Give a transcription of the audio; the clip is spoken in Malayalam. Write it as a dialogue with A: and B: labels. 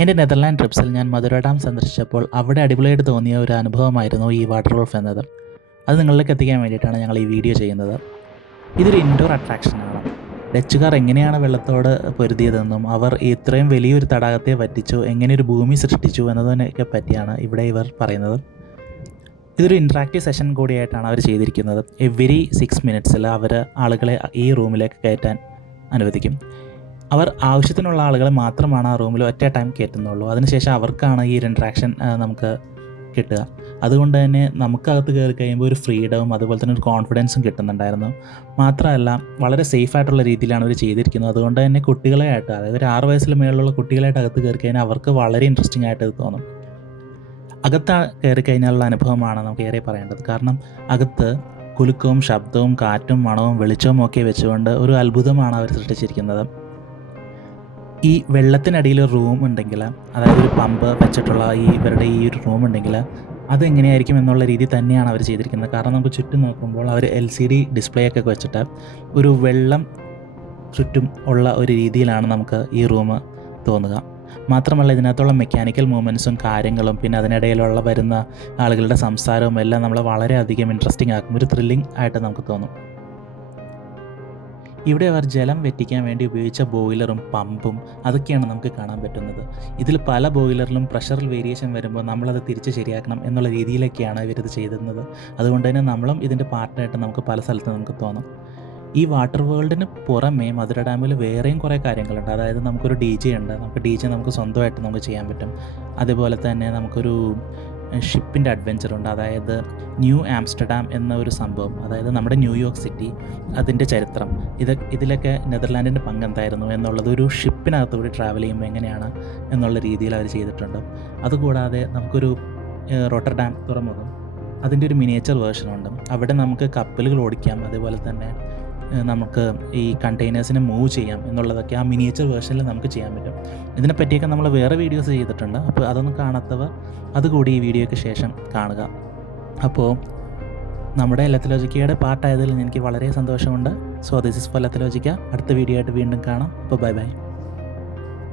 A: എന്റെ നെതർലാൻഡ് ട്രിപ്സിൽ ഞാൻ മധുര ഡാം സന്ദർശിച്ചപ്പോൾ അവിടെ അടിപൊളിയായിട്ട് തോന്നിയ ഒരു അനുഭവമായിരുന്നു ഈ വാട്ടർ റോഫ് എന്നത്. അത് നിങ്ങളിലേക്ക് എത്തിക്കാൻ വേണ്ടിയിട്ടാണ് ഞങ്ങൾ ഈ വീഡിയോ ചെയ്യുന്നത്. ഇതൊരു ഇൻഡോർ അട്രാക്ഷനാണ് ഡച്ചുകാർ എങ്ങനെയാണ് വെള്ളത്തോട് പൊരുതിയതെന്നും അവർ ഇത്രയും വലിയൊരു തടാകത്തെ പറ്റിച്ചു എങ്ങനെ ഒരു ഭൂമി സൃഷ്ടിച്ചു എന്നതിനൊക്കെ പറ്റിയാണ് ഇവിടെ ഇവർ പറയുന്നത്. ഇതൊരു ഇൻട്രാക്റ്റീവ് സെഷൻ കൂടിയായിട്ടാണ് അവർ ചെയ്തിരിക്കുന്നത്. എവരി സിക്സ് മിനിറ്റ്സിൽ അവർ ആളുകളെ ഈ റൂമിലേക്ക് കയറ്റാൻ അനുവദിക്കും. അവർ ആവശ്യത്തിനുള്ള ആളുകളെ മാത്രമാണ് ആ റൂമിൽ ഒറ്റ ടൈം കയറ്റുന്നുള്ളൂ. അതിനുശേഷം അവർക്കാണ് ഈ ഒരു ഇൻട്രാക്ഷൻ നമുക്ക് കിട്ടുക. അതുകൊണ്ട് തന്നെ നമുക്കകത്ത് കയറി കഴിയുമ്പോൾ ഒരു ഫ്രീഡവും അതുപോലെ തന്നെ ഒരു കോൺഫിഡൻസും കിട്ടുന്നുണ്ടായിരുന്നു. മാത്രമല്ല വളരെ സേഫ് ആയിട്ടുള്ള രീതിയിലാണ് അവർ ചെയ്തിരിക്കുന്നത്. അതുകൊണ്ട് തന്നെ കുട്ടികളെ ആയിട്ട് അതായത് ഒരു ആറ് വയസ്സിൽ മേളിലുള്ള കുട്ടികളായിട്ട് അകത്ത് കയറി കഴിഞ്ഞാൽ അവർക്ക് വളരെ ഇൻട്രസ്റ്റിംഗ് ആയിട്ട് ഇത് തോന്നും. അകത്ത് കയറി കഴിഞ്ഞാലുള്ള അനുഭവമാണ് നമുക്ക് ഏറെ പറയേണ്ടത്. കാരണം അകത്ത് കുലുക്കവും ശബ്ദവും കാറ്റും മണവും വെളിച്ചവും ഒക്കെ വെച്ചുകൊണ്ട് ഒരു അത്ഭുതമാണ് അവർ സൃഷ്ടിച്ചിരിക്കുന്നത്. ഈ വെള്ളത്തിനടിയിൽ റൂം ഉണ്ടെങ്കിൽ അതായത് ഒരു പമ്പ് വെച്ചിട്ടുള്ള ഈ ഇവരുടെ ഈ ഒരു റൂം ഉണ്ടെങ്കിൽ അതെങ്ങനെയായിരിക്കും എന്നുള്ള രീതി തന്നെയാണ് അവർ ചെയ്തിരിക്കുന്നത്. കാരണം നമുക്ക് ചുറ്റും നോക്കുമ്പോൾ അവർ എൽ സി ഡി ഡിസ്പ്ലേ ഒക്കെ വെച്ചിട്ട് ഒരു വെള്ളം ചുറ്റും ഉള്ള ഒരു രീതിയിലാണ് നമുക്ക് ഈ റൂം തോന്നുക. മാത്രമല്ല ഇതിനകത്തുള്ള മെക്കാനിക്കൽ മൂവ്മെന്റ്സും കാര്യങ്ങളും പിന്നെ അതിനിടയിലുള്ള വരുന്ന ആളുകളുടെ സംസാരവും എല്ലാം നമ്മളെ വളരെയധികം ഇൻട്രസ്റ്റിംഗ് ആക്കും. ഒരു ത്രില്ലിംഗ് ആയിട്ട് നമുക്ക് തോന്നും. ഇവിടെ അവർ ജലം വെറ്റിക്കാൻ വേണ്ടി ഉപയോഗിച്ച ബോയിലറും പമ്പും അതൊക്കെയാണ് നമുക്ക് കാണാൻ പറ്റുന്നത്. ഇതിൽ പല ബോയിലറിലും പ്രഷറിൽ വേരിയേഷൻ വരുമ്പോൾ നമ്മളത് തിരിച്ച് ശരിയാക്കണം എന്നുള്ള രീതിയിലൊക്കെയാണ് ഇവരിത് ചെയ്തിരുന്നത്. അതുകൊണ്ട് തന്നെ നമ്മളും ഇതിന്റെ പാർട്ടായിട്ട് നമുക്ക് പല സ്ഥലത്ത് നമുക്ക് തോന്നും. ഈ വാട്ടർ വേൾഡിന് പുറമേ മധുര ഡാമിൽ വേറെയും കുറേ കാര്യങ്ങളുണ്ട്. അതായത് നമുക്കൊരു ഡി ജെ ഉണ്ട്. നമുക്ക് ഡി ജെ നമുക്ക് സ്വന്തമായിട്ട് നമുക്ക് ചെയ്യാൻ പറ്റും. അതേപോലെ തന്നെ നമുക്കൊരു ഷിപ്പിന്റെ അഡ്വഞ്ചർ ഉണ്ട്. അതായത് ന്യൂ ആംസ്റ്റർഡാം എന്ന ഒരു സംഭവം. അതായത് നമ്മുടെ ന്യൂയോർക്ക് സിറ്റി അതിന്റെ ചരിത്രം. ഇത് ഇതിലൊക്കെ നെതർലാൻഡിന്റെ പങ്ക് എന്തായിരുന്നു എന്നുള്ളത് ഒരു ഷിപ്പിനകത്തുകൂടി ട്രാവൽ ചെയ്യുമ്പോൾ എങ്ങനെയാണ് എന്നുള്ള രീതിയിൽ അവർ ചെയ്തിട്ടുണ്ട്. അതുകൂടാതെ നമുക്കൊരു റോട്ടർഡാം തുറമുഖം. അതിന്റെ ഒരു മിനിയേച്ചർ വേർഷനുണ്ട് അവിടെ നമുക്ക് കപ്പലുകൾ ഓടിക്കാം. അതേപോലെ തന്നെ നമുക്ക് ഈ കണ്ടെയ്നേഴ്സിനെ മൂവ് ചെയ്യാം എന്നുള്ളതൊക്കെ ആ മിനിയേച്ചർ വേർഷനിൽ നമുക്ക് ചെയ്യാൻ പറ്റും. ഇതിനെ പറ്റിയൊക്കെ നമ്മൾ വേറെ വീഡിയോസ് ചെയ്തിട്ടുണ്ട്. അപ്പോൾ അതൊന്നും കാണാത്തവർ അതുകൂടി ഈ വീഡിയോയ്ക്ക് ശേഷം കാണുക. അപ്പോൾ നമ്മുടെ ലത്തലോജിക്കയുടെ പാട്ടായതിൽ എനിക്ക് വളരെ സന്തോഷമുണ്ട്. സോ ദിസ് ഇസ് ഫോർ ലത്തലോജിക്ക അടുത്ത വീഡിയോ ആയിട്ട് വീണ്ടും കാണാം. അപ്പോൾ ബൈ ബൈ